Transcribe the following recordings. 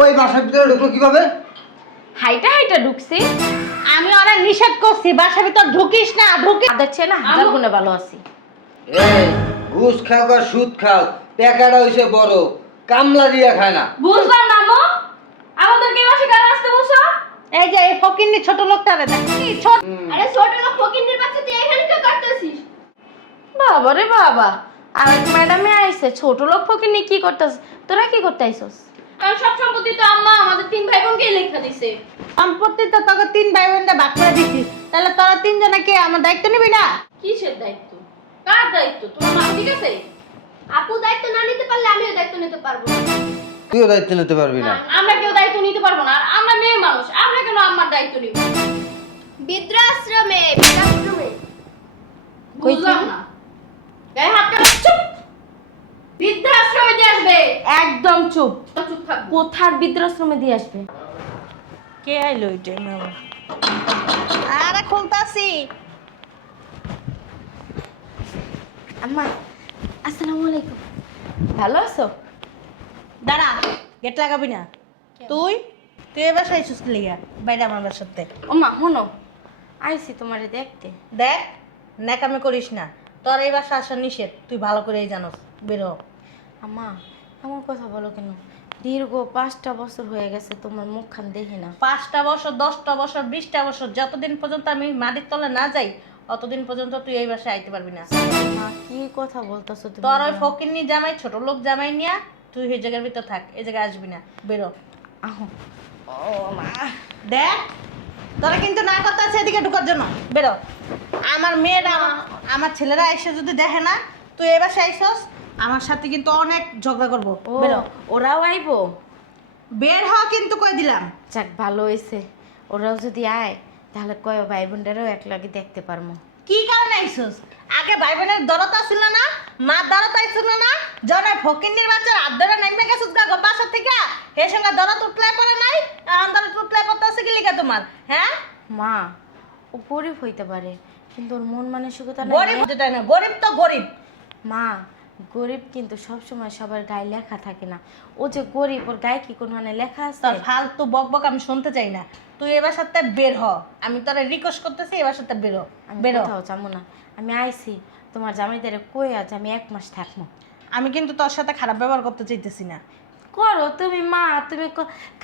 ওই বাসার ভিতরে ঢুকলো কিভাবে? হাইটা হাইটা ঢুকছি। আমি ওরা নিষেধ করছি বাসার ভিতর ঢুকিস না, ঢুকি দেখছে না হাজার গুণে ভালো আছি। এই ঘুষ খাও আর সুদ খাও, টাকাটা হইছে বড়, কামলা দিয়া খায় না। বুঝলাম না মো, আমাদেরকে এই মাসে কেন আসতে বলছো? এই যে এই ফকিন্নি ছোট লোকটারে দেখ কি ছোট। আরে ছোট লোক ফকিন্নির বাচ্চা তুই এখানে কি করতেছিস? বাবা রে বাবা, আরেক ম্যাডামে আইছে, ছোট লোক ফকিনি কি করতেছ? তোরা কি করতে আইছস? কারণ সব সম্পত্তি তো আম্মা আমাদের তিন ভাই বোনকে লেখা দিছে। সম্পত্তি তো তোকে 3 ভাই বোনকে ভাগ করে দিছি, তাহলে তোরা 3 জনে কে আমার দায়িত্ব নিবি না? কিসের দায়িত্ব? কার দায়িত্ব? তোমার মা ঠিক আছে? আপু দায়িত্ব না নিতে পারলে আমিও দায়িত্ব নিতে পারবো না। তুইও দায়িত্ব নিতে পারবি না। আমরা কেউ দায়িত্ব নিতে পারবো না। আর আমরা মেয়ে মানুষ, আমরা কেন আম্মার দায়িত্ব নিব? বৃদ্ধাশ্রমে বুঝলাম না। গায়ে হাত কেন? চুপ! বৃদ্ধাশ্রমে দিয়ে আসবে। একদম চুপ। চুপ থাকবো। কোথার বৃদ্ধাশ্রমে দিয়ে আসবে? কে আইলো এই টাইমে? আরে খুলতাছি। আম্মা, আসসালামু আলাইকুম। ভালো আছো? দাঁড়া, গেট লাগাবি না। তুই তুই এবার আইছিস কি লিগা বাইরে আমার বাসাতে? ও মা শোনো, আইছি তোমারে দেখতে। দেখ, ন্যাকামি করিস না, তোর এই বাসা আসা নিষেধ, তুই ভালো করেই জানোস। বেরো। আম্মা, এমন কথা বলো কেন? দীর্ঘ 5টা বছর হয়ে গেছে তোমার মুখখান দেখি না। 5টা বছর, 10টা বছর, 20টা বছর, যতদিন পর্যন্ত আমি মাটির তলে না যাই অতদিন পর্যন্ত তুই এই বাসায় আইতে পারবি না। মা কি কথা বলতেছো তুমি? তোর ওই ফকিন্নি জামাই, ছোট লোক জামাই নিয়া তুই এই জায়গার ভিতর থাক, এই জায়গায় আসবি না। বেরো। আহো। ও মা, দেখ, তোরা কিন্তু না করতে আছে এদিকে ঢুকার জন্য। বেরো। আমার মেয়েরা, আমার ছেলেরা এসে যদি দেখে না তুই এই বাসায় আইসস, আমার সাথে কিন্তু অনেক ঝগড়া করবো। ও বেরো। ওরাও আইবো? বের হ কিন্তু কই দিলাম। যাক ভালো হয়েছে, ওরাও যদি আয় তাহলে কয় ভাই বোনটারও একলাগে দেখতে পারবো। কি কারণে আইসস? আগে ভাই বোনের দরদ ছিল না, মা দরদ আইছিল না, জনে ফকিন্নির বাচ্চার আদরে নেমে গেছিস গা বাসা থেকে, এর সঙ্গে দরদ উঠলে পড়ে নাই, দরদ উঠলে পড়তেছে কি লিগা তোমার? হ্যাঁ, মা, ও গরিব হইতে পারে কিন্তু ওর মন মানসিকতা গরিব নাই। যেটা না, গরিব তো গরিব। মা, গরিব কিন্তু সবসময় সবার গায়ে লেখা থাকে না। ও যে গরিব, ওর গায়ে কি কোনো লেখা আছে? তোর ফালতু বকবক আমি শুনতে চাই না। তুই এবার সাথে বের হ, আমি তোরে রিকোয়েস্ট করতেছি এবার সাথে বের হ। আমি বের হ। কোথাও যাবো না। আমি আইছি তোমার জামাইদারে কই আজ আমি 1 মাস থাকবো। আমি কিন্তু তোর সাথে খারাপ ব্যবহার করতে চাইতেছি না। করো তুমি মা, তুমি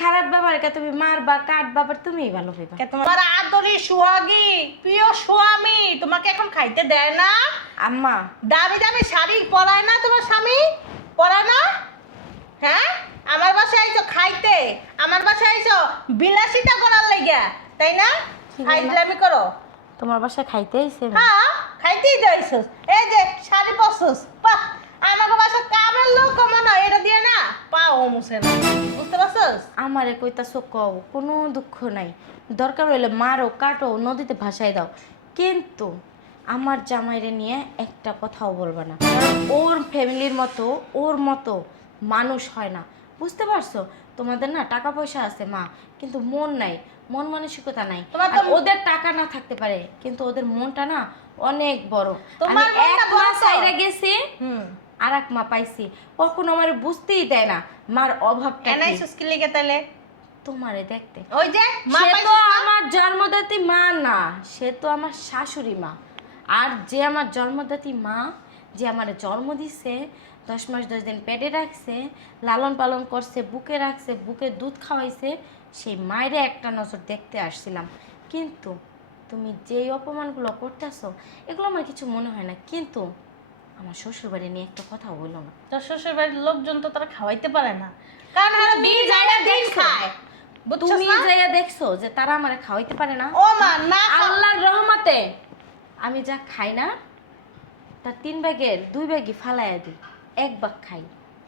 খারাপ ব্যাপার কে তুমি মারবা কাটবা, আবার তুমিই ভালো হইবা। কে তোমার আদরি সুহাগী প্রিয় স্বামী তোমাকে এখন খাইতে দেয় না? আম্মা, দামি দামি শাড়ি পরায় না তোমার স্বামী? পরায় না? হ্যাঁ, আমার বাসায় আইছো খাইতে, আমার বাসায় আইছো বিলাসিতা করার লাগিয়া, তাই না? কি বললা? খাইলামি করো। তোমার বাসায় খাইতে আইছে? হ্যাঁ, খাইতেই যাইছস। এই যে শাড়ি পরছস, বাহ, আমাকে বাসা কামের লোক কমানো, এটা দিয়ে না পাও মুছে না, বুঝতে পারছস? আমারে কইতাছো কও, কোনো দুঃখ নাই। দরকার হইলে মারো কাটো নদীতে ভাসাই দাও, কিন্তু আমার জামাইরে নিয়ে একটা কথাও বলবা না। কারণ ওর ফ্যামিলির মতো ওর মতো মানুষ হয় না, বুঝতে পারছো? তোমাদের না টাকা পয়সা আছে মা, কিন্তু মন নাই, মন মানসিকতা নাই। তোমার তো আর ওদের টাকা না থাকতে পারে কিন্তু ওদের মনটা না অনেক বড়। তোমার আমি মনটা 1 বড় মাস তো। আইরা গেছি, আর 1 মা পাইছি, কখনো আমার বুঝতেই দেয় না মার অভাবটা কি। এনাইছস কি লিগে তাইলে? তোমারে দেখতে ওই যে মা সে তো পাইছস না? আমার জন্মদাত্রী মা না, সে তো আমার শাশুড়ি মা। আর যে আমার জন্মদাত্রী মা, যে আমার জন্ম দিছে, 10 মাস 10 দিন পেটে রাখছে, লালন পালন করছে, বুকে রাখছে, বুকে দুধ খাওয়াইছে, সেই মায়েরে একটা নজর দেখতে আসছিলাম। কিন্তু তুমি যেই অপমানগুলো করতেছো এগুলো আমার কিছু মনে হয় না, কিন্তু আমার শ্বশুরবাড়ি নিয়ে একটা কথা বললো না। তোর শ্বশুর বাড়ির লোকজন তো তারা খাওয়াইতে পারে না, কারণ হলো তুমি দিন যাইয়া যায় দিন দেখছো? খায়, বুঝছস তুমি না? যাইয়া দেখছো যে তারা আমারে খাওয়াইতে পারে না? ও মা না আল্লাহর রহমতে আমি যা খাই না তার 3 ভাগের 2 ভাগই ফালাইয়া দিই, 1 ভাগ খাই।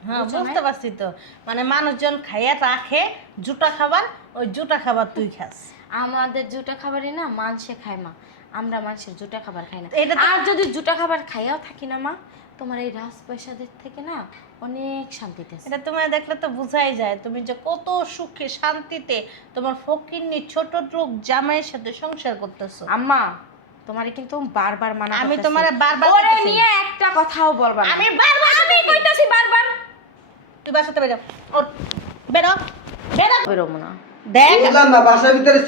হ্যাঁ, বুঝছো না? বুঝতে পারছি তো, মানে মানুষজন খাইয়া রাখে জুটা খাবার, ওই জুটা খাবার তুই খাস। আমাদের জুটা খাবারই না মাংসে খায় মা, আমরা মানুষের জুটা খাবার খাই না। এটা তো- আর যদি জুটা খাবার খাইয়াও থাকি না মা, তোমার এই রাজপ্রাসাদের থেকে না অনেক শান্তিতে আছি। এটা তোমায় দেখলে তো বোঝাই যায় তুমি যে কত সুখে শান্তিতে তোমার ফকিন্নি ছোট লোক জামাইয়ের সাথে সংসার করতেছো। আম্মা, তোমারে কিন্তু বারবার মানা আমি করতেছি। তোমারে বারবার ওরে কইতেছি। নিয়ে একটা কথাও বলবা না। আমি বারবার আমি কইতাছি বারবার। তুই বাসাতে বেরো, ওর বেরো, বেরোবো না। দেখ বুঝলাম না বাসার ভিতরে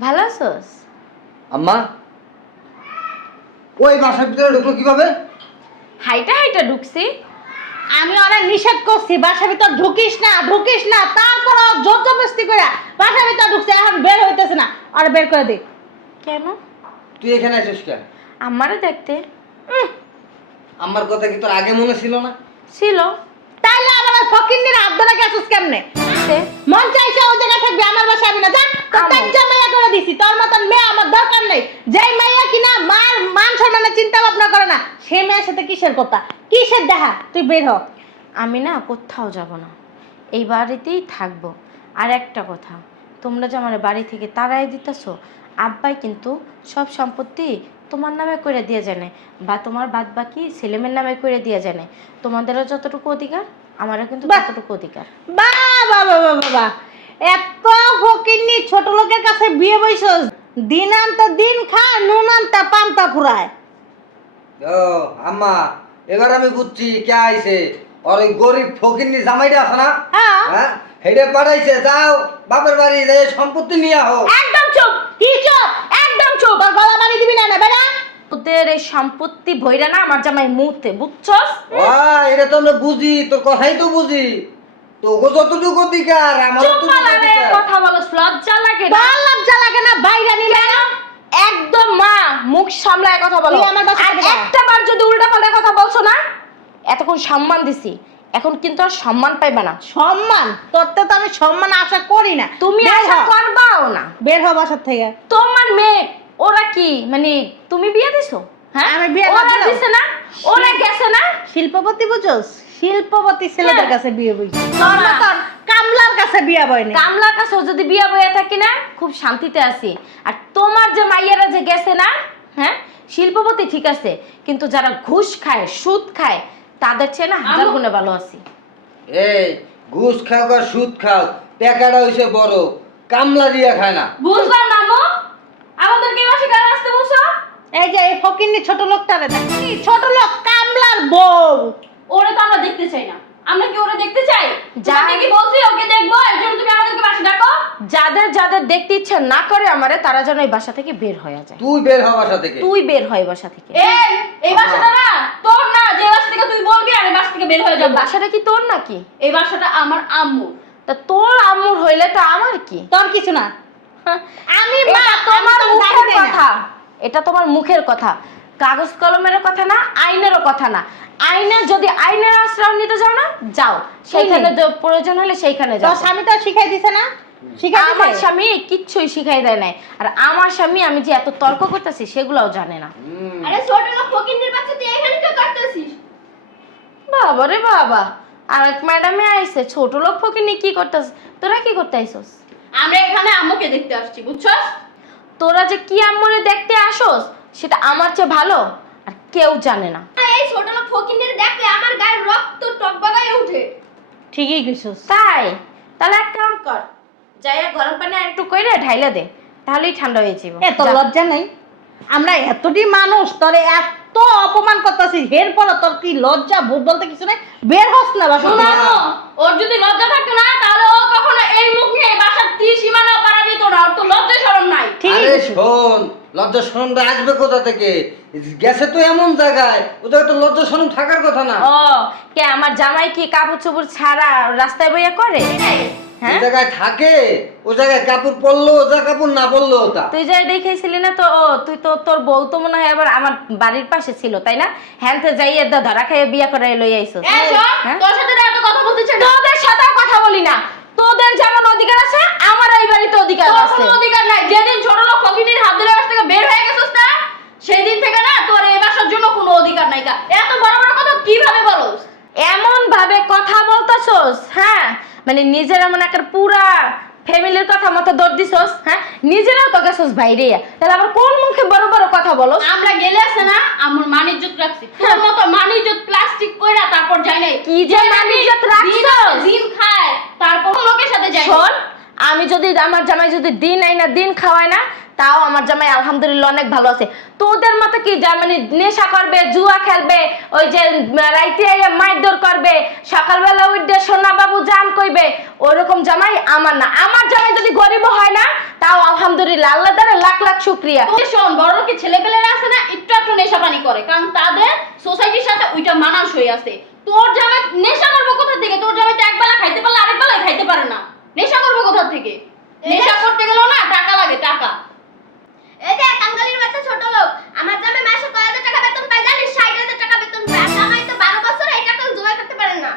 ভালো আছোস? আম্মা ওই বাসার ভিতরে ঢুকলো কিভাবে? হাইটা হাইটা ঢুকছি। আমি অনেক নিষেধ করছি বাসার ভিতর ঢুকিস না, তারপর জোর জবরদস্তি করে বাসার ভিতর ঢুকছে, এখন বের হইতেছে না, আর বের করে দে। কেন? তুই এখানে আসিস কেন? আমারে দেখতে আমার কথা কি তোর আগে মনে ছিল না? ছিল। তাইলে আমার ফকিন্নির হাত ধরে গেছিস কেমনে? সে মন চাইছে ওই জায়গায় থাকবি, আমার বাসায় আমি না। যা তোর আমো। কাঞ্জা মাইয়া করে দিছি, তোর মতন মেয়ে আমার দরকার নেই। যেই মাইয়া কিনা মার মান সম্মানের চিন্তা ভাবনা করে না, সেই মেয়ের সাথে কিসের কথা, কিসের দেখা? তুই বের হ। আমি না কোথাও যাব না, এই বাড়িতেই থাকবো। আর একটা কথা, তোমরা যে আমার বাড়ি থেকে তাড়াই দিতেছো, আব্বাই কিন্তু সব সম্পত্তি তোমার নামে করে দিয়ে জানে, বা তোমার বাদ বাকি ছেলেমেয়ের নামে করে দিয়ে জানে। তোমাদেরও যতটুকু অধিকার, আমারও কিন্তু বাহ। ততটুকু অধিকার। বাবা এত ফকিন্নি ছোট লোকের কাছে বিয়ে বইছস, দিন আনতে দিন খা, নুন আনতে পান্তা ফুরায়। ও আম্মা, এবার আমি বুঝছি কে আইছে। আর ওই গরিব ফকিন্নি জামাইটা আছে না, হ্যাঁ হ্যাঁ হেডে পাঠাইছে। যাও বাপের বাড়ি যাই সম্পত্তি নিয়ে আহো। একদম চুপ, কি চুপ, একদম চুপ। আর গলা বাড়ি দিবি না, বেটা। তোদের এই সম্পত্তি ভইরা না আমার জামাই মুহূর্তে, বুঝছস? এটা তো আমরা বুঝি, তোর কথাই তো বুঝি। তোকে যতটুকু অধিকার আমার চুপ পালারে কথা বলো, লজ্জা লাগে না? তোর লজ্জা লাগে না? বাইরে নিবে না? একদম মা, মুখ সামলায় কথা বলো। তুই আমার বাসা আর থেকে যা। একটা বার যদি উল্টাপাল্টা কথা বলছো না, এতক্ষণ সম্মান দিছি, এখন কিন্তু আর সম্মান পাইবা না। সম্মান তোরতে তো আমি সম্মান আশা করি না। তুমি বের আশা হ। করবাও না। বের হ বাসার থেকে। তোমার মেয়ে ওরা কি মানে তুমি বিয়ে দিছো? হ্যাঁ আমি বিয়ে না ওরা দিলেও- দিছে না, ওরা গেছে না। শিল্পপতি বুঝছস? শিল্পপতি ছেলেদের হ্যাঁ। কাছে বিয়ে বই, তোর তোর মতন কামলার কাছে বিয়ে বয়নি। কামলার কাছেও যদি বিয়ে বইয়া থাকি না, খুব শান্তিতে আছি। আর তোমার যে মাইয়ারা যে গেছে না, হ্যাঁ শিল্পপতি ঠিক আছে, কিন্তু যারা ঘুষ খায় সুদ খায় তাদের চেয়ে না হাজার গুণে ভালো আছি। এই ঘুষ খাও আর সুদ খাও, টাকাটা হইছে বড়, কামলা দিয়া খায় না। বুঝলাম না মো, আমাদেরকে এই মাসে কেন আসতে বলছো? এই যে এই ফকিন্নি ছোট লোকটারে দেখ, কি ছোট লোক, কামলার বউ। ওরে তো আমরা দেখতে চাই না। আমরা কি ওরে দেখতে চাই? যা- যাকে কি বলছি ওকে দেখবো, এর জন্য তুমি আমাদেরকে বাসে ডাকো? যাদের যাদের দেখতে ইচ্ছা না করে আমারে, তারা যেন এই বাসা থেকে বের হয়ে যায়। তুই বের হ বাসা থেকে। তুই বের হয় বাসা থেকে। এই বাসাটা না তোর না, যে বাসা থেকে তুই বলবি আমি বাসা থেকে বের হয়ে এই যাবো। বাসাটা কি তোর নাকি? এই বাসাটা আমার আম্মু। তা তোর আম্মুর হইলে তো আমার কি? তোর কিছু না। আমি মা, এটা তোমার আমি তোর মুখের দাবি দেই না। কথা, এটা তোমার মুখের কথা, কাগজ কলমের কথা না, আইনেরও কথা না। আইনের যদি আইনের আশ্রয় নিতে যাও না, যাও সেইখানে প্রয়োজন হলে সেইখানে যাও। তোর স্বামী তো শিখাই দিছে না? শিখাই আমার দিছে? স্বামী কিচ্ছুই শিখাই দেয় নাই। আর আমার স্বামী আমি যে এত তর্ক করতেছি সেগুলোও জানে না। আরে ছোট লোক ফকিন্নির বাচ্চা, তুই এখানে কি করতেছিস? বাবা রে বাবা, আর এক ম্যাডামে আইছে, ছোট লোক ফকিনি কি করতেছ? তোরা কি করতে আইছস? আমরা এখানে আম্মুকে দেখতে আসছি, বুঝছস? তোরা যে কি আম্মরে দেখতে আসোস সেটা আমার চেয়ে ভালো আর কেউ জানে না। এই ছোট লোক ফকিন্নির দেখলে আমার গায়ের রক্ত টকবগায় ওঠে। ঠিকই কইছস। তাই তাহলে এক কাম কর, যাইয়া গরম পানি আর একটু কইরে ঢাইলা দে, তাহলেই ঠান্ডা হয়ে যাবে। এত লজ্জা নাই? আমরা এতটি মানুষ, তোরে এত অপমান করতেছি, এরপর তোর কি লজ্জা বোধ বলতে কিছু নাই? বের হস না বাসা শোনো থেকে। আম্মু, ওর যদি লজ্জা থাকতো না তাহলে ও কখনো এই মুখ নিয়ে বাসার সীমানা পাড়া দিত না। ওর তো লজ্জা শরম নাই। ঠিকই আরে কইছস। শোন, লজ্জা শরমটা আসবে কোথা থেকে? গেছে তো এমন জায়গায়, ও জায়গায় তো লজ্জা শরম থাকার কথা না। ও কে আমার জামাই কি কাপড় চোপড় ছাড়া রাস্তায় বইয়া করে? যে হ্যাঁ জায়গায় থাকে ও জায়গায় কাপড় পরলো, ও যা কাপড় না পরলো তা। তুই যাই দেখেছিলি না তো? ও তুই তো তোর বউ তো মনে হয় আবার আমার বাড়ির পাশে ছিল, তাই না? হ্যান্তে যাইয়ে ধরা খাইয়ে বিয়া করে লই আইছস। এই শোন, হ্যাঁ? তোর সাথে না এত কথা বলতে চাই না। তোদের সাথে কথা বলি না। তোদের যেমন অধিকার আছে আমার এই বাড়িতে অধিকার তোর আছে। কোনো অধিকার নাই। যেদিন ছোট লোক ফকিন্নির হাত ধরে বাসা থেকে বের হয়ে গেছিস না, সেই দিন থেকে না তোর এই বাসার জন্য কোনো অধিকার নাই। এত বড় বড় কথা কিভাবে বলস? এমন ভাবে কথা বলতাছস, হ্যাঁ মানে নিজের এমন একটা পুরা ফ্যামিলির কথা মতো দৌড় দিছস, হ্যাঁ নিজেরাও তো গেছস বাইরে, তাহলে আবার কোন মুখে বড় বড় কথা বলস? আমরা গেলে আছে না আমার মানিজ্জত রাখছি। তোর মতো মানিজ্জত প্লাস্টিক কইরা তারপর যাই নাই। কি যে মানিজ্জত রাখছস? দিন খায় তারপর লোকের সাথে যাই। শোন, আমি যদি আমার জামাই যদি দিন আই না দিন খাওয়ায় না, তাও আমার জামাই আলহামদুলিল্লাহ অনেক ভালো আছে। তোদের মতো কি মানে নেশা করবে, জুয়া খেলবে, ওই যে রাইতে মারধর করবে, সকালবেলা উঠে সোনা বাবু জান কইবে, ওরকম জামাই আমার না। আমার জামাই যদি গরিব হয় না, তাও আলহামদুলিল্লাহ, আল্লাহ তাআলা লাখ লাখ শুকরিয়া। তুই শোন, বড় লোকের ছেলেপেলেরা আছে না, একটু একটু নেশা পানি করে, কারণ তাদের সোসাইটির সাথে ওইটা মানানসই আছে। তোর জামাই নেশা করবো কোথা থেকে? তোর জামাই তো একবেলা খাইতে পারলে আরেক বেলায় খাইতে পারে না, নেশা করবো কোথা থেকে? নেশা করতে গেলেও না টাকা লাগে, টাকা। এই যে কাঙ্গালির বাচ্চা ছোট লোক, আমার জামাই মাসে কয় হাজার টাকা বেতন পায় জানিস? 60,000 টাকা বেতন পায়। আর জামাই তো 12 বছর এই টাকা জোগাড় করতে পারে না।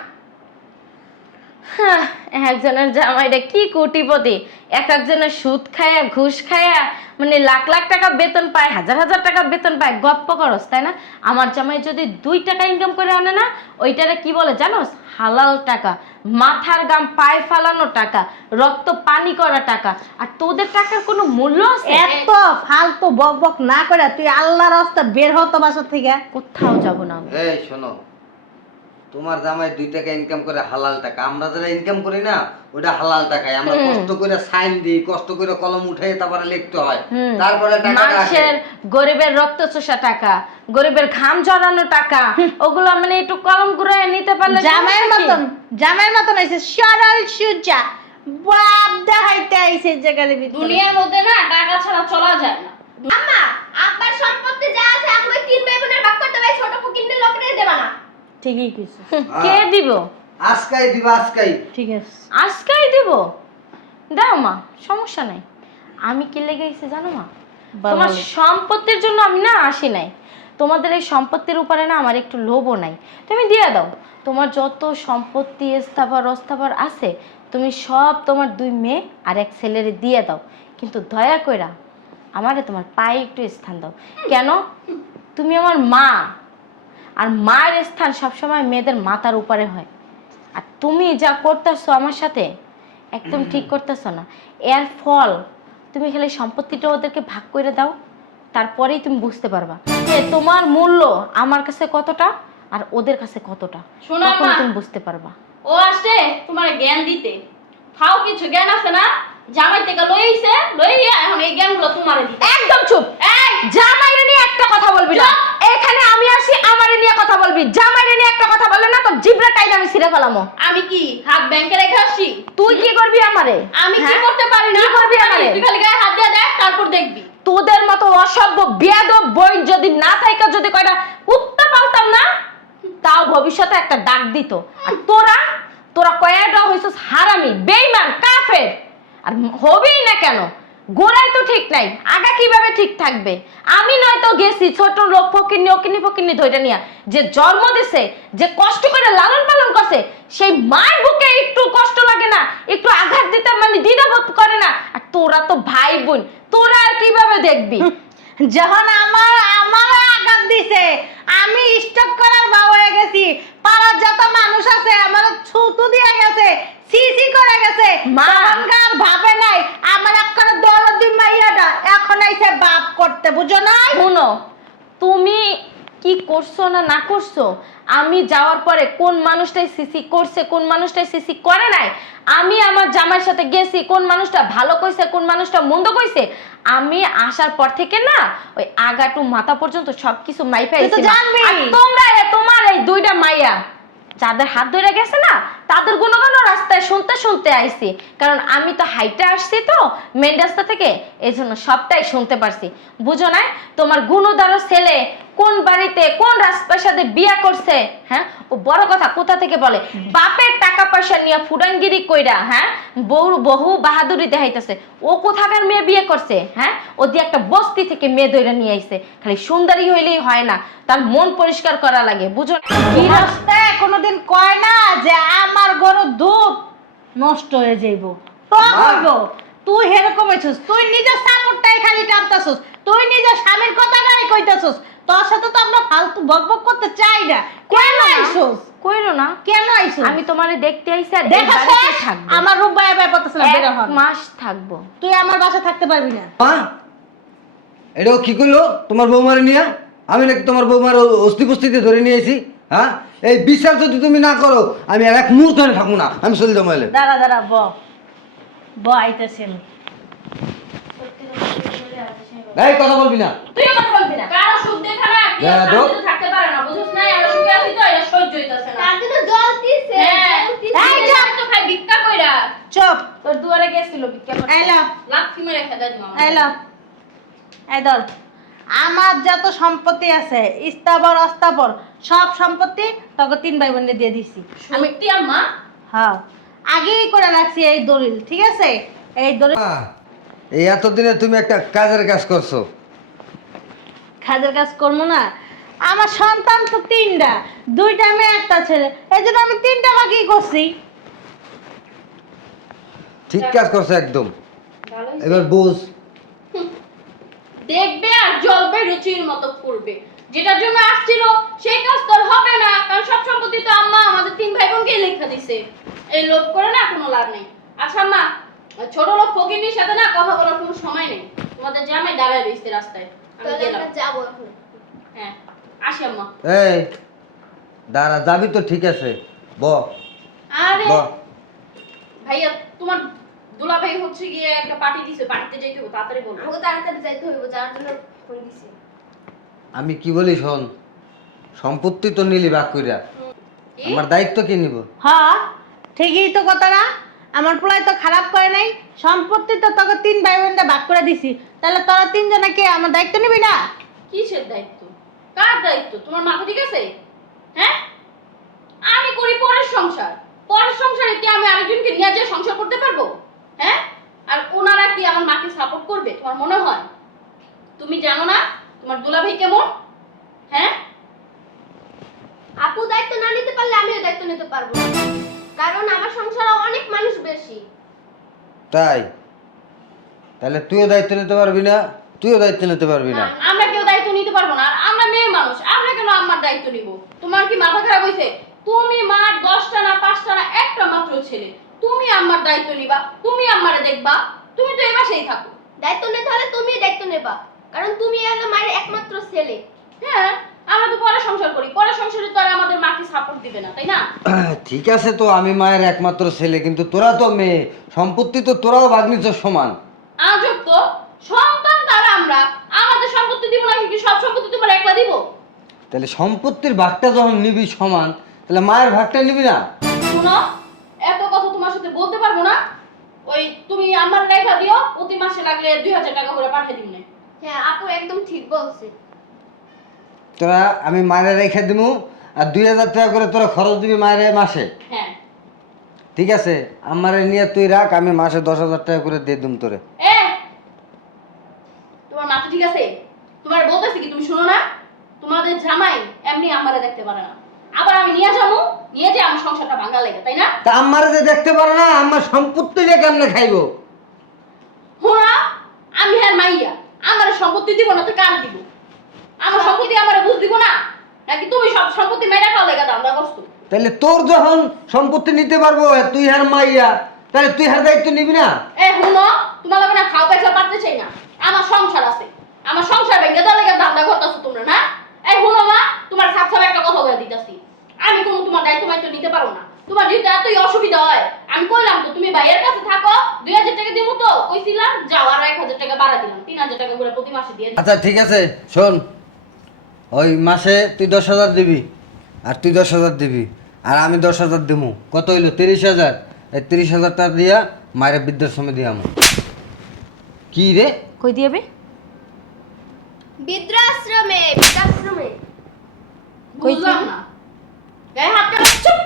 হ্যাঁ, একজনের জামাইটা কি কোটিপতি, এক একজনের সুদ খায়া ঘুষ খায়া মানে লাখ লাখ টাকা বেতন পায়, হাজার হাজার টাকা বেতন পায়। গপ্প করস তাই না? আমার জামাই যদি 2 টাকা ইনকাম করে আনে না, ওইটারে কি বলে জানোস? হালাল টাকা, মাথার গাম পায়ে ফালানো টাকা, রক্ত পানি করা টাকা। আর তোদের টাকার কোনো মূল্য আছে? এত ফালতু বক বক না করে তুই আল্লাহর রাস্তা বের হতো বাসা থেকে। কোথাও যাব না আমি। এই শোনো, তোমার জামাই 2 টাকা ইনকাম করে হালাল টাকা, আমরা যারা ইনকাম করি না ওটা হালাল টাকায়। আমরা কষ্ট করে সাইন দিই, কষ্ট করে কলম উঠাই, তারপরে লিখতে হয়, তারপরে টাকাটা আসে। মানুষের গরিবের রক্ত চোষা টাকা, গরিবের ঘাম ঝরানো টাকা, ওগুলো মানে একটু কলম ঘুরায় নিতে পারলে জামাইয়ের মতন আইছে সরল সুজা বাপ দেখাইতে আইছে জায়গার ভিতরে। দুনিয়ার মধ্যে না টাকা ছাড়া চলা যায় না। আম্মা, আব্বার সম্পত্তি যা আছে আমি 3 ভাই বোনের ভাগ করতে ভাই, ছোট ফকিন্নের লোকের দেবা না। ঠিকই কইছিস। কে দিব? আজকাই দিবা, আজকাই। ঠিক আছে, আজকেই দিব, দাও মা, সমস্যা নাই। আমি কি লেগে গেছি জানো মা? তোমার সম্পত্তির জন্য আমি না আসি নাই। তোমাদের এই সম্পত্তির উপরে না আমার একটু লোভও নাই। তুমি দিয়ে দাও, তোমার যত সম্পত্তি স্থাবর অস্থাবর আছে তুমি সব তোমার 2 মেয়ে আর 1 ছেলেরে দিয়ে দাও, কিন্তু দয়া কইরা আমারে তোমার পায়ে একটু স্থান দাও। কেন? তুমি আমার মা, আর মায়ের স্থান সবসময় মেয়েদের মাথার উপরে হয়। আর তুমি যা করতেছো আমার সাথে একদম ঠিক করতেছো না। এর ফল তুমি খালি সম্পত্তিটা ওদেরকে ভাগ করে দাও, তারপরেই তুমি বুঝতে পারবা যে তোমার মূল্য আমার কাছে কতটা আর ওদের কাছে কতটা। শোনো তখন মা, তুমি বুঝতে পারবা। ও আসছে তোমার জ্ঞান দিতে। ফাও কিছু জ্ঞান আছে না, জামাই থেকে লইছে, লইয়া এখন এই জ্ঞানগুলো তোমারে দিতে। একদম চুপ। এই জামাইরে নিয়ে একটা কথা বলবি না। এখানে আমি আসি, আমারে নিয়ে কথা বলবি। জামাইরে নিয়ে একটা কথা বললে না তো জিভরা টাইনা আমি ছিঁড়ে ফেলামো। আমি কি হাত ব্যাংকে রেখে আসছি? তুই কি করবি আমারে? আমি কি হ্যাঁ? করতে পারি না? কি করবি আমারে? তুই খালি গায়ে হাত দিয়ে দেখ, তারপর দেখবি। তোদের মতো অসভ্য বেয়াদব বই যদি না থাইকা যদি কয়টা কুত্তা পালতাম না, তাও ভবিষ্যতে একটা ডাক দিত। আর তোরা কয়টা হইছস হারামি, বেঈমান, কাফের। আর হবেই না কেন? গোড়াই তো ঠিক নাই, আগা কিভাবে ঠিক থাকবে? আমি নয়তো গেছি ছোট লোক ফকিন্নি ওকিন্নি ফকিন্নি ধইরা নিয়া, যে জন্ম দিছে, যে কষ্ট করে লালন পালন করছে, সেই মায়ের বুকে একটু কষ্ট লাগে না, একটু আঘাত দিতে মানে দ্বিধাবোধ করে না? আর তোরা তো ভাই বোন, তোরা আর কিভাবে দেখবি? যখন আমার আঘাত দিছে আমি স্টক করার বাবা হয়ে গেছি। পাড়ার যত মানুষ আছে আমার ছুতু দিয়ে গেছে, সিসি করে গেছে। মা। তখনকার ভাবে নাই আমার একটা দরদি মাইয়াটা এখন আইছে বাপ করতে, বুঝো না? শুনো, তুমি কি করছো না না করছো, আমি যাওয়ার পরে কোন মানুষটাই সিসি করছে, কোন মানুষটাই সিসি করে নাই, আমি আমার জামাইয়ের সাথে গেছি, কোন মানুষটা ভালো কইছে, কোন মানুষটা মন্দ কইছে, আমি আসার পর থেকে না ওই আগাটু মাথা পর্যন্ত সবকিছু মাইপা তুই তো আইছি। জানবি। আর তোমরা তোমার এই 2টা মাইয়া যাদের হাত ধরে গেছে না, তাদের গুণগান রাস্তায় শুনতে শুনতে আইছি। কারণ আমি তো হাইটে আসছি তো মেন রাস্তা থেকে, এই জন্য সবটাই শুনতে পারছি। বুঝো না, তোমার গুণদার ছেলে কোন বাড়িতে কোন রাজপ্রাসাদে বিয়া করছে, হ্যাঁ, ও বড় কথা কোথা থেকে বলে, বাপের টাকা পয়সা নিয়ে ফুডাঙ্গিরি কইরা, হ্যাঁ, বহু বাহাদুরি দেখাইতেছে। ও কোথাকার মেয়ে বিয়ে করছে, হ্যাঁ, ও দিয়ে একটা বস্তি থেকে মেয়ে দইরা নিয়ে আইছে। খালি সুন্দরী হইলেই হয় না, তার মন পরিষ্কার করা লাগে। বুঝো না, কি রাস্তায় কোনোদিন কয় না যে আমার গরুর দুধ নষ্ট হয়ে যাইব, টক হইব। তুই এরকম হইছস, তুই নিজের সাপোর্টটাই খালি টানতাছস, তুই নিজের স্বামীর কথাটাই কইতাছস। তোর সাথে তো আমরা ফালতু বকবক করতে চাই না। কেন আইছস? কইরো না, কেন আইছস? আমি তোমারে দেখতে আইছি আর এই দেখা বাড়িতে থাকবো। আমার রূপ বায়া বায়া পড়তেছ না, বের 1 হন। মাস থাকবো। তুই আমার বাসায় থাকতে পারবি না। মা, এটাও কি করলো তোমার বৌমারে নিয়ে? আমি নাকি তোমার বৌমার অস্থি পুষ্টিতে ধরে নিয়েছি? হ্যাঁ, এই বিচার যদি তুমি না করো আমি আর এক মুহূর্ত থাকবো না, আমি চলে যাবো। দাঁড়া ব আইতেছেন। এই কথা বলবি না। তুইও কথা বলবি না। কারো সুখ দেখা না কি হ্যাঁ, তো? শান্তিতে থাকতে পারে না, বুঝছ না? আমরা সুখে আছি তো এটা সহ্য হইতাছে না। তার জন্য জ্বলতিছে হ্যাঁ, এই এই যা। যে তো খাই ভিক্ষা কইরা চুপ। তোর দুয়ারে গেছিল ভিক্ষা করতে। এলো লাথি মেরে খেদা দিমা। এলো এই ধর, আমার যত সম্পত্তি আছে স্থাবর অস্থাবর সব সম্পত্তি তোকে 3 ভাই বোনে দিয়ে দিছি। সত্যি আম্মা? হ্যাঁ, আগেই করে রাখছি এই দলিল, ঠিক আছে? এই দলিল এই এতদিনে তুমি একটা কাজের কাজ করছো। কাজের কাজ করবো না? আমার সন্তান তো 3টা, 2টা মেয়ে 1টা ছেলে, এই জন্য আমি 3টা বাকি করছি। ঠিক কাজ করছো একদম। ভালো হইছে। এবার বুঝ। দেখবে আর জ্বলবে, রুচির মতো করবে। যেটার জন্য আসছিল সেই কাজ তো আর হবে না, কারণ সব সম্পত্তি তো আম্মা আমাদের 3 ভাই বোনকে লেখা দিছে। এই লোভ করে না কোনো লাভ নেই। আচ্ছা আম্মা, ছোট লোক ফকিনীর সাথে না কথা বলার কোনো সময় নেই। তোমাদের জামাই দাঁড়ায় রইছে রাস্তায়, আমি তাহলে গেলাম। আমরা যাবো এখন। হ্যাঁ, আসি আম্মা। এই দাঁড়া, যাবি তো ঠিক আছে, ব আরে ব। ভাইয়া, তোমার দুলাভাই হচ্ছে গিয়ে একটা পার্টি দিছে, পার্টিতে যাইতে হবে, তাড়াতাড়ি বলো। আমাকে তাড়াতাড়ি যাইতে হইব, যার জন্য ফোন দিছি। আমি কি বলি শোন, সম্পত্তি তো নিলি ভাগ কইরা, কি? আমার দায়িত্ব কি নিব? হ্যাঁ, ঠিকই তো কথা না? আমার পোলাই তো খারাপ করে নাই, সম্পত্তি তো তোকে 3 ভাই বোনটা ভাগ করে দিছি, তাহলে তোরা 3 জনে কে আমার দায়িত্ব নিবি না? কিসের দায়িত্ব? কার দায়িত্ব? তোমার মাথা ঠিক আছে? হ্যাঁ, আমি করি পরের সংসার। পরের সংসারে কি আমি আরেকজনকে নিয়ে যেয়ে সংসার করতে পারবো? হ্যাঁ, আর ওনারা কি আমার মাকে সাপোর্ট করবে তোমার মনে হয়? তুমি জানো না তোমার দুলাভাই কেমন? হ্যাঁ, আপু দায়িত্ব না নিতে পারলে আমিও দায়িত্ব নিতে পারবো না, কারণ আমার সংসারে অনেক মানুষ বেশি। তাই তাহলে তুইও দায়িত্ব নিতে পারবি না, তুইও দায়িত্ব নিতে পারবি না। আমরা কেউ দায়িত্ব নিতে পারবো না। আর আমরা মেয়ে মানুষ, আমরা কেন আমার দায়িত্ব নিব? তোমার কি মাথা খারাপ হয়েছে? তুমি মার 10টা না 5টা না একটা মাত্র ছেলে, তুমি আমার দায়িত্ব নিবা, তুমি আমারে দেখবা, তুমি তো এই বাসায় থাকো। দায়িত্ব নিতে হলে তুমি দায়িত্ব নেবা, কারণ তুমি আমার মায়ের একমাত্র ছেলে। হ্যাঁ, আমরা তো পরে সংসার করি, পরে সংসারে তো আর আমাদের মাকে সাপোর্ট দিবে না, তাই না? ঠিক আছে, তো আমি মায়ের একমাত্র ছেলে, কিন্তু তোরা তো মেয়ে, সম্পত্তি তো তোরাও ভাগ নিচ্ছ সমান। আজব তো, সন্তান তারা আমরা, আমাদের সম্পত্তি দিব না কি সব সম্পত্তি তোমার একলা দিব? তাহলে সম্পত্তির ভাগটা যখন নিবি সমান, তাহলে মায়ের ভাগটা নিবি না? শোনো, এত কথা তোমার সাথে বলতে পারবো না। ওই তুমি আমার লেখা দিও, প্রতি মাসে লাগলে 2000 টাকা করে পাঠিয়ে দিন। হ্যাঁ আপু একদম ঠিক বলছে। তোরা আমি মায়ের রেখে দিব, আর 2000 টাকা করে তোরা খরচ দিবি মায়ের মাসে। হ্যাঁ, ঠিক আছে, আমারে নিয়ে তুই রাখ, আমি মাসে 10,000 টাকা করে দিয়ে দিম তোরে। এ তোমার মাথা ঠিক আছে? তোমার বলতেছি কি তুমি শুনো না? তোমাদের জামাই এমনি আমারে দেখতে পারে না, আবার আমি নিয়ে যাবো, নিয়ে যে আমার সংসারটা ভাঙা লাগে, তাই না? তা আমারে যে দেখতে পারে না, আমার সম্পত্তি নিয়ে কেমনে খাইবো? হোনা, আমি হ্যাঁ মাইয়া, আমার সম্পত্তি দিব না তো কার দিব? আমার সম্পত্তি আমারে বুঝ দিব না, নাকি তুমি সব সম্পত্তি মেরা খাও লেগে দান্দা কষ্ট? তাহলে তোর যখন সম্পত্তি নিতে পারবো, তুই হার মাইয়া, তাহলে তুই হার দায়িত্ব নিবি না? এ হুনো, তোমার লাগে না খাও পয়সা পারতে চাই না, আমার সংসার আছে, আমার সংসার ভেঙে দেওয়া লেগে দান্দা করতেছো তোমরা না? এই হুনো মা, তোমার সাপ সাপ একটা কথা বলে দিতেছি, আমি কোনো তোমার দায়িত্ব মাইত্ব নিতে পারবো না। তোমার যেহেতু এতই অসুবিধা হয়, আমি কইলাম তো তুমি ভাইয়ের কাছে থাকো, 2000 টাকা দিব তো কইছিলাম, যাও আর 1000 টাকা বাড়া দিলাম, 3000 টাকা করে প্রতি মাসে দিয়ে দিই। আচ্ছা ঠিক আছে, শোন, ওই মাসে তুই 10,000 দিবি, আর তুই 10,000 দিবি, আর আমি 10,000 দিবো, কত হইলো? 30,000। এই 30,000 টাকা দিয়া মায়ের বৃদ্ধাশ্রমে দিয়ে আমো। কি রে? কই দিয়াবে? বৃদ্ধাশ্রমে, বৃদ্ধাশ্রমে। কই বুঝলাম দিবি? না, গায়ে হাত কেন? চুপ!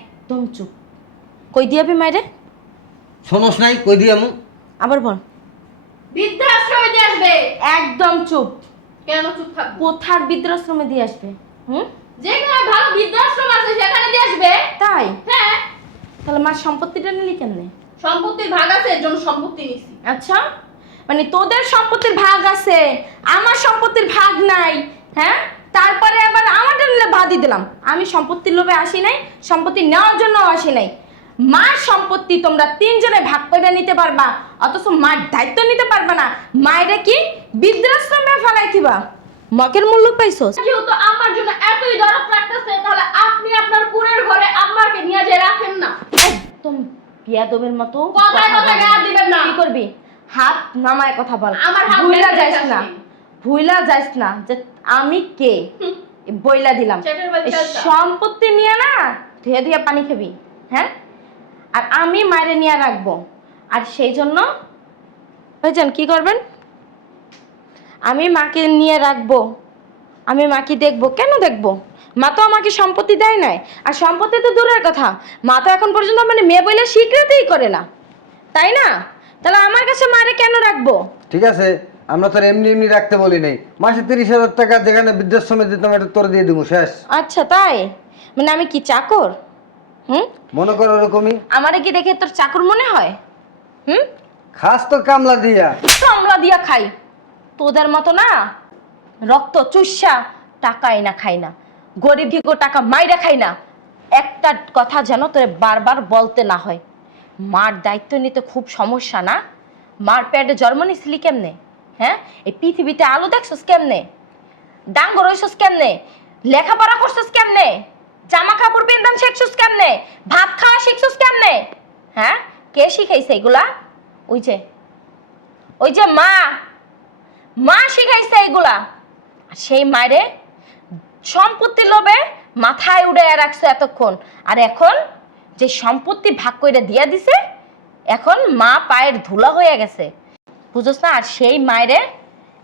একদম চুপ। কই দিয়াবে মাইরে? শোনস নাই কই দিয়ে আমো? আবার বল। বৃদ্ধাশ্রমে দিয়ে আসবে। একদম চুপ। কেন চুপ থাকবো? কোথার বৃদ্ধাশ্রমে দিয়ে আসবে? হুম, যেখানে ভালো বৃদ্ধাশ্রম আছে সেখানে দিয়ে আসবে। তাই? হ্যাঁ, তাহলে মার সম্পত্তিটা নিলি কেমনে? সম্পত্তির ভাগ আছে, এর জন্য সম্পত্তি নিছি। আচ্ছা, মানে তোদের সম্পত্তির ভাগ আছে, আমার সম্পত্তির ভাগ নাই, হ্যাঁ? তারপরে আবার আমারটা নিলে বাদই দিলাম। আমি সম্পত্তির লোভে আসি নাই, সম্পত্তি নেওয়ার জন্য আসি নাই। মার সম্পত্তি তোমরা 3 জনে ভাগ করে নিতে পারবা, অথচ মার দায়িত্ব নিতে পারবা না। মায়েরা কি বৃদ্ধাশ্রমে ফেলাইতিবা? মকের মূল্য পাইছস? যেহেতু আমার জন্য এতই দরদ রাখতেছে, তাহলে আপনি আপনার কুড়ের ঘরে আম্মাকে নিয়ে যে রাখেন না। একদম বিয়াদবের মতো কথায় কথায় গায়ে দিবেন না। কি করবি? হাত নামায় কথা বল। আমার হাত ভুইলা বের যাইস করে না, আসবি। ভুইলা যাইস না যে আমি কে। এই বইলা দিলাম, চ্যাটের বাচ্চা এই আচ্ছা। সম্পত্তি নিয়ে না ধুয়ে ধুয়ে পানি খাবি, হ্যাঁ? আর আমি মায়েরে নিয়ে রাখবো, আর সেই জন্য বুঝছেন কি করবেন? আমি মাকে নিয়ে রাখবো, আমি মাকে দেখবো। কেন দেখবো? মা তো আমাকে সম্পত্তি দেয় নাই, আর সম্পত্তি তো দূরের কথা, মা তো এখন পর্যন্ত মানে মেয়ে বলে স্বীকৃতিই করে না, তাই না? তাহলে আমার কাছে মারে কেন রাখবো? ঠিক আছে, আমরা তোর এমনি এমনি রাখতে বলি নাই। মাসে 30,000 টাকা যেখানে বৃদ্ধাশ্রমে দিতাম এটা তোর দিয়ে দিব, শেষ। আচ্ছা তাই? মানে আমি কি চাকর? হুম, মনে কর ওরকমই। আমারে কি দেখে তোর চাকর মনে হয়? হুম, খাস তো কামলা দিয়া। কামলা দিয়া খাই, তোদের মতো না রক্ত চুষা টাকাই না খাই না, গরিব ভিগো টাকা মাইরা খাই না। একটা কথা যেন তোরে বারবার বলতে না হয়, মার দায়িত্ব নিতে খুব সমস্যা না? মার পেটে জন্ম নিছিলি কেমনে? হ্যাঁ, এই পৃথিবীতে আলো দেখছস কেমনে? ডাঙ্গর হইছস কেমনে? লেখাপড়া করছস কেমনে? জামা কাপড় পেন্দান শিখছস কেমনে? ভাত খাওয়া শিখছস কেমনে? হ্যাঁ, কে শিখাইছে এগুলা? ওই যে মা শিখাইছে এগুলা। আর সেই মায়েরে সম্পত্তি লোভে মাথায় উড়াইয়া রাখছে এতক্ষণ, আর এখন যে সম্পত্তি ভাগ করে দিয়া দিছে, এখন মা পায়ের ধুলা হয়ে গেছে, বুঝছ না? আর সেই মায়েরে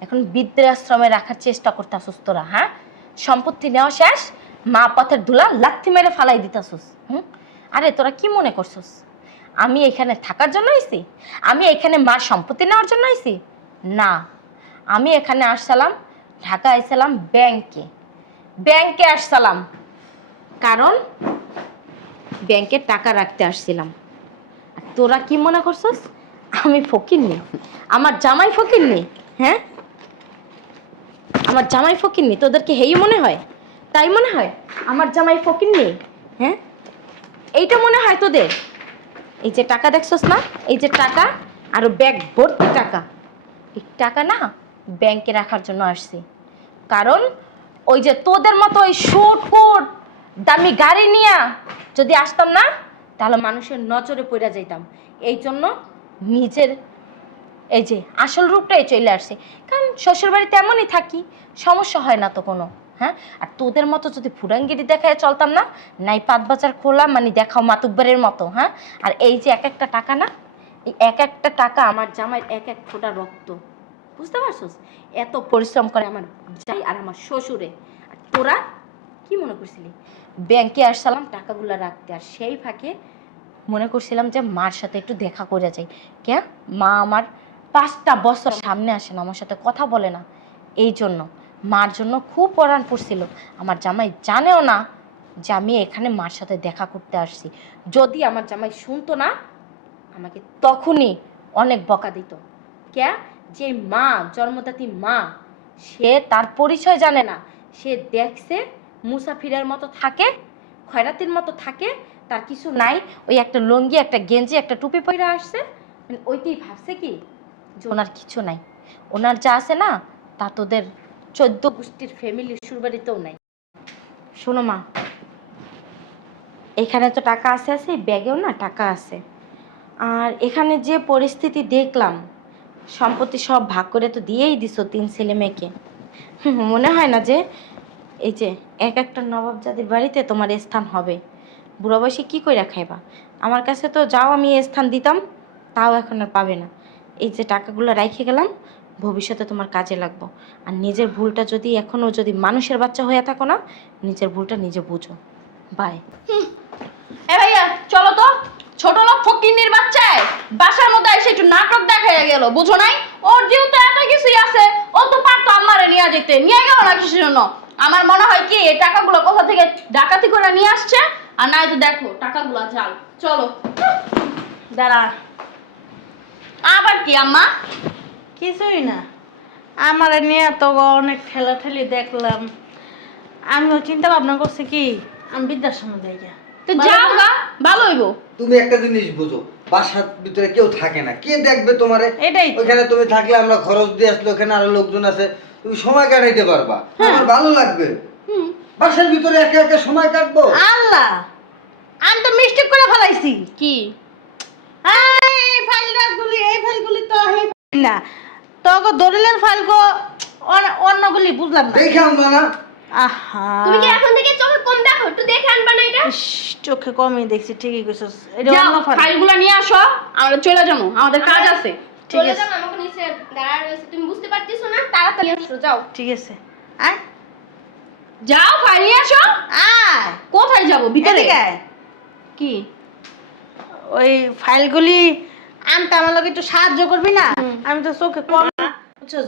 এখন বৃদ্ধাশ্রমে রাখার চেষ্টা করতেছস তোরা। হ্যাঁ, সম্পত্তি নেওয়া শেষ, মা পথের ধুলা লাথি মেরে ফালাই দিতেছস। আরে তোরা কি মনে করছস আমি এখানে থাকার জন্য আইছি? আমি এখানে মার সম্পত্তি নেওয়ার জন্য আইছি? না, আমি এখানে আসছিলাম, ঢাকা আইছিলাম ব্যাংকে আসছিলাম, কারণ ব্যাংকে টাকা রাখতে আসছিলাম। আর তোরা কি মনে করছস আমি ফকিরনি? আমার জামাই ফকিরনি? হ্যাঁ, আমার জামাই ফকিরনি? তোদেরকে হেই মনে হয়? তাই মনে হয় আমার জামাই ফকিরনি? হ্যাঁ, এইটা মনে হয় তোদের? এই যে টাকা দেখছস না, এই যে টাকা, আরো ব্যাগ ভর্তি টাকা, এই টাকা না ব্যাংকে রাখার জন্য আসছি। কারণ ওই যে তোদের মতো ওই শুট কোট দামি গাড়ি নিয়ে যদি আসতাম না, তাহলে মানুষের নজরে পড়ে যাইতাম। এই জন্য নিজের এই যে আসল রূপটাই চলে আসছে, কারণ শ্বশুর বাড়িতে এমনই থাকি, সমস্যা হয় না তো কোনো। হ্যাঁ, আর তোদের মতো যদি ফুরাঙ্গিরি দেখায় চলতাম না, নাই পাত বাজার খোলা মানে দেখাও মাতুব্বারের মতো। হ্যাঁ, আর এই যে এক একটা টাকা না, এই এক একটা টাকা আমার জামাইয়ের এক এক ফোঁটা রক্ত, বুঝতে পারছিস? এত পরিশ্রম করে আমার জামাই আর আমার শ্বশুরে। আর তোরা কি মনে করছিলি ব্যাংকে আসছিলাম টাকাগুলো রাখতে, আর সেই ফাঁকে মনে করছিলাম যে মার সাথে একটু দেখা করে যাই। কেন? মা আমার 5টা বছর সামনে আসে না, আমার সাথে কথা বলে না, এই জন্য মার জন্য খুব পরাণ পড়ছিল। আমার জামাই জানেও না যে আমি এখানে মার সাথে দেখা করতে আসছি। যদি আমার জামাই শুনতো না, আমাকে তখনই অনেক বকা দিত। কে? যে মা, জন্মদাত্রী মা, সে তার পরিচয় জানে না। সে দেখছে মুসাফিরের মতো থাকে, খয়রাতির মতো থাকে, তার কিছু নাই, ওই একটা লুঙ্গি, একটা গেঞ্জি, একটা টুপি পরে আসছে, ওইটাই ভাবছে কি যে ওনার কিছু নাই। ওনার যা আছে না, তা তোদের 14 গোষ্ঠীর ফ্যামিলির সুরবাড়িতেও নাই। শোনো মা, এখানে তো টাকা আছে, ব্যাগেও না টাকা আছে। আর এখানে যে পরিস্থিতি দেখলাম, সম্পত্তি সব ভাগ করে তো দিয়েই দিছো 3 ছেলে মেয়েকে। মনে হয় না যে এই যে এক একটা নবাবজাদির বাড়িতে তোমার স্থান হবে? বুড়ো বয়সে কী করে খাইবা? আমার কাছে তো যাও আমি স্থান দিতাম, তাও এখন আর পাবে না। এই যে টাকাগুলো রাইখে গেলাম, ভবিষ্যতে তোমার কাজে লাগবো। আর নিজের ভুলটা যদি এখনও যদি মানুষের বাচ্চা হয়ে থাকো না, নিজের ভুলটা নিজে বুঝো। বাই। এ ভাইয়া চলো তো, ছোট লোক ফকিন্নির বাচ্চায় বাসার মধ্যে এসে একটু নাটক দেখাইয়া গেল, বুঝো নাই? ওর যেহেতু এত কিছুই আছে, ও তো পারতো আমারে নিয়ে যেতে, নিয়ে গেল না কিসের জন্য? আমার মনে হয় কি এই টাকাগুলো কোথা থেকে ডাকাতি করে নিয়ে আসছে, আর নাই তো দেখো টাকাগুলো জাল। চলো। দাঁড়া, আবার কি আম্মা? কিছুই না, আমার নিয়ে তো অনেক ঠেলাঠেলি দেখলাম। আমিও চিন্তা ভাবনা করছি কি আমি বৃদ্ধাশ্রমে যাই গা। তো যাও গা, ভালো হইব। তুমি একটা জিনিস বুঝো, বাসার ভিতরে কেউ থাকে না, কে দেখবে তোমারে? এটাই তো। ওইখানে তুমি থাকলে আমরা খরচ দিয়ে আসলে, ওখানে আরো লোকজন আছে, তুমি সময় কাটাইতে পারবা, আমার ভালো লাগবে। বাসার ভিতরে একা একা সময় কাটবো? আল্লাহ, আমি তো মিস্টেক করে ফেলাইছি। কি? এই ফাইলগুলি তো না তোকে দলিলের ফাইল গো অন্যগুলি বুঝলাম না দেখে আনবা না? আহা তুমি কি এখন থেকে চোখে কম দেখো একটু দেখে আনবা না এটা ইস, চোখে কমই দেখছি ঠিকই কইছস এটা যাও অন্য ফাইল ফাইলগুলো নিয়ে আসো আমরা চলে যাবো আমাদের কাজ আছে ঠিক চলে আছে যাও আমাকে নিচে দাঁড়া রয়েছে তুমি বুঝতে পারতেছো না তাড়াতাড়ি আসো যাও ঠিক আছে আয় যাও ফাইল নিয়ে আসো আয় কোথায় যাবো ভিতরে এদিকে আয়। কি ওই ফাইলগুলি আনতে আমার লোক একটু সাহায্য করবি না আমি তো চোখে কম না বুঝছস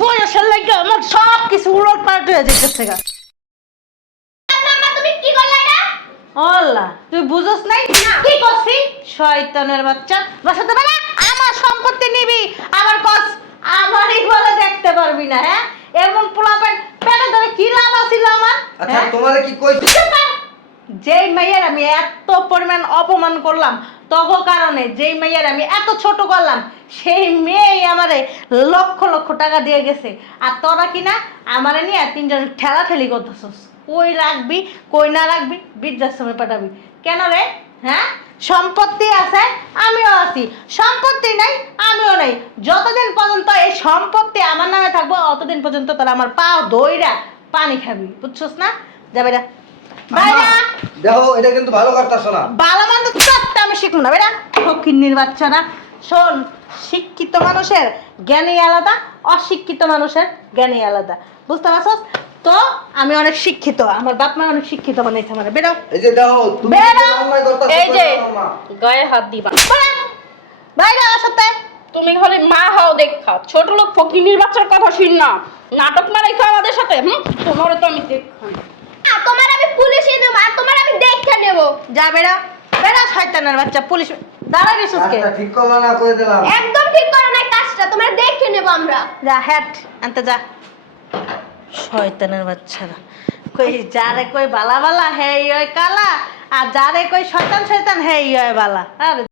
বয়সের লাগে আমার সব কিছু উলট পাল্ট হয়ে যাইতেছে গা মাম্মা তুমি কি করলে এটা আল্লাহ তুই বুঝছ নাই কি করছি শয়তানের বাচ্চা বসাতে পারে আমার সম্পত্তি নিবি আমার কস আমারই বলে দেখতে পারবি না হ্যাঁ এমন পোলাপেন পেটে ধরে কি লাভ আছিল আমার আচ্ছা হ্যাঁ? তোমারে কি কইছি? যেই মেয়ের আমি এত পরিমাণ অপমান করলাম তগো কারণে যেই মেয়ের আমি এত ছোট করলাম সেই মেয়েই আমারে লক্ষ লক্ষ টাকা দিয়ে গেছে আর তোরা কিনা আমারে নিয়ে তিনজন ঠেলাঠেলি করতেছস কই রাখবি কই না রাখবি বৃদ্ধাশ্রমে পাঠাবি কেন রে হ্যাঁ সম্পত্তি আছে আমিও আছি সম্পত্তি নাই আমিও নাই যতদিন পর্যন্ত এই সম্পত্তি আমার নামে থাকবো অতদিন পর্যন্ত তোরা আমার পা দইরা পানি খাবি বুঝছস না যাবে না বাইরা দেখো এটা কিন্তু ভালো করতেছ না। ভালো মন্দ সবটা আমি শিখবো না বেটা ফকিন্নির বাচ্চারা শোন শিক্ষিত মানুষের জ্ঞানই আলাদা অশিক্ষিত মানুষের জ্ঞানই আলাদা বুঝতে পারছস তো আমি অনেক শিক্ষিত আমার বাপ মা অনেক শিক্ষিত বানাইছে আমার বেরো এই যে দেখো তুমি বেরো। যে অন্যায় করতেছ এই যে মা। গায়ে হাত দিবা বাইরে আমার সাথে তুমি খালি মা হও দেখা ছোট লোক ফকিনির বাচ্চার কথা শুন না নাটক মারাইছো আমাদের সাথে তোমারও তো আমি দেখা আর তোমার আমি পুলিশে দেব আর তোমার আমি দেখে নেব যা বেরো বেরো শয়তানের বাচ্চা পুলিশ দাঁড়া গেছিস কে কাজটা ঠিক করলা না করে দিলাম। একদম ঠিক করো না কাজটা তোমার দেখে নেব আমরা যা হ্যাট আনতে যা শয়তানের বাচ্চারা কই যারে কই বালা বালা হে ওই কালা আর যারে কই শয়তান শয়তান হে ওই বালা আরে